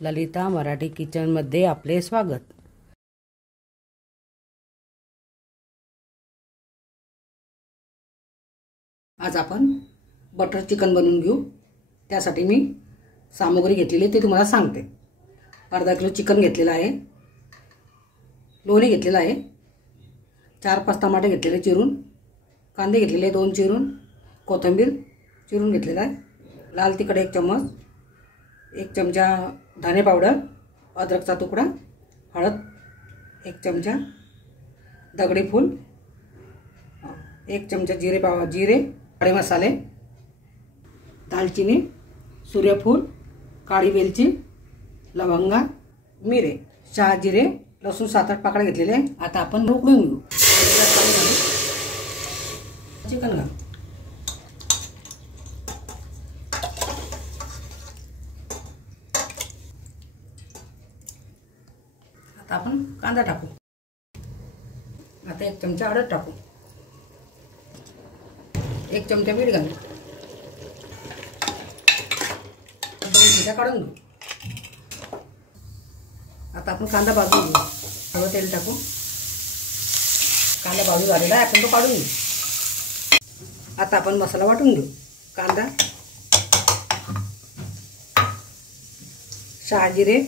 ललिता मराठी किचनमध्ये आपले स्वागत। आज आपण बटर चिकन बनवून घेऊ। त्यासाठी मी सामग्री घेतलेली ते तुम्हाला सांगते। अर्धा किलो चिकन घेतलेला आहे, लोणी घेतलेला आहे, 4-5 टमाटे घेतलेले चिरून, कांदे घेतलेले 2 चिरून, कोथिंबीर चिरून घेतलेला आहे, लाल तिखट 1 चम्मच, 1 चमचा धने पावडर, अदरकचा तुकडा, हळद 1 चमचा, दगडी फूल 1 चमचा, जिरे खडे मसाले, दालचिनी, सूर्यफूल, काळी वेलची, लवंगा, मिरे, शहाजिरे, लसूण 7-8 पाकळ्या घेतलेले। आता आपण उकळून घेऊ। चिकन घालू। आता आपण कांदा टाकू। आता 1 चमचा हळद टाकू, 1 चमचा मीठ घालू, 2 शिट्या काढून घेऊ। आता आपण कांदा भाजून घेऊ। थोडं तेल टाकू। कांदा भाजून झालेला आहे, आपण तो काढून घेऊ। आता आपण मसाला वाटून घेऊ। कांदा, शहाजिरे,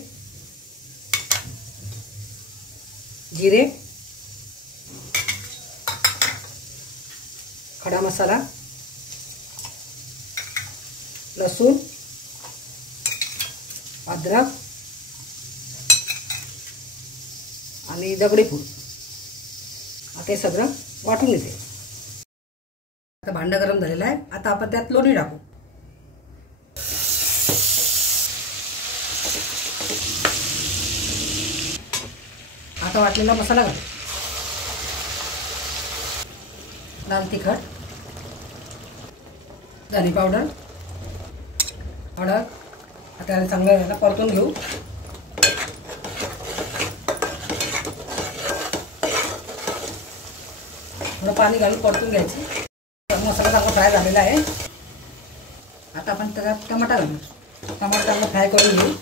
जिरे, खडा मसाला, लसूण, अद्रक आणि दगडी फूल, आता हे सगळं वाटून घेते। आता भांडं गरम झालेलं आहे। आता आपण त्यात लोणी टाकू। आता वाटलेला मसाला घालू। लाल तिखट, धने पावडर, हळद, आता याला चांगलं परतून घेऊ। थोडं पाणी घालून परतून घ्यायचं। मसाला चांगला फ्राय झालेला आहे। आता आपण त्यात टमाटा घालू। टमाटा चांगला फ्राय करून घेऊ।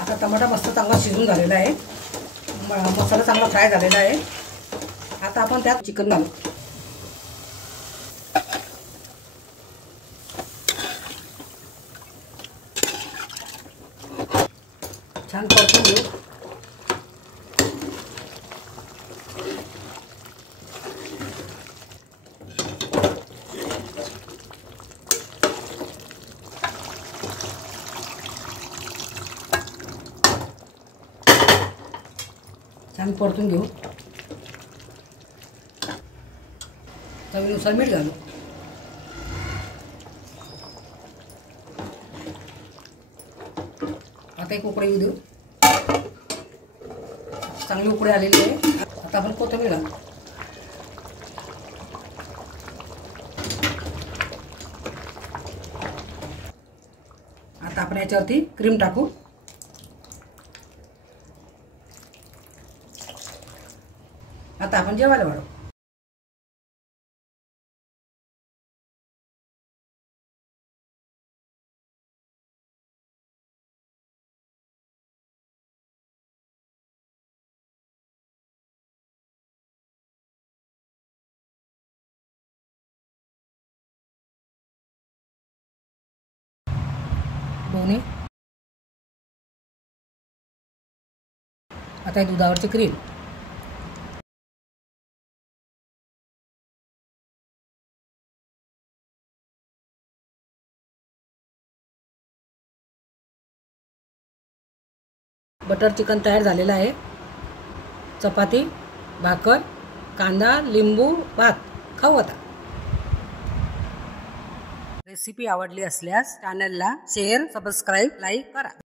आता टमाटा मस्त चांगला शिजून झालेला आहे। मसाला चांगला फ्राय झालेला आहे। आता आपण त्यात चिकन घालू। छान परतून घेऊ। छान परतून घेऊ। चवीनुसार मीठ घालू। आता एक उकळी येऊ देऊ। चांगली उकळी आलेली आहे। आता आपण कोथिंबीर घालू। आता आपण याच्यावरती क्रीम टाकू। आता आपण जेवायला वाढू। दोन्ही आता दुधावरची क्रीम, बटर चिकन तयार झालेलं आहे। चपाती, भाकर, कांदा, लिंबू, भात खाऊ। आता रेसिपी आवडली असल्यास चॅनलला शेअर, सबस्क्राईब, लाईक करा।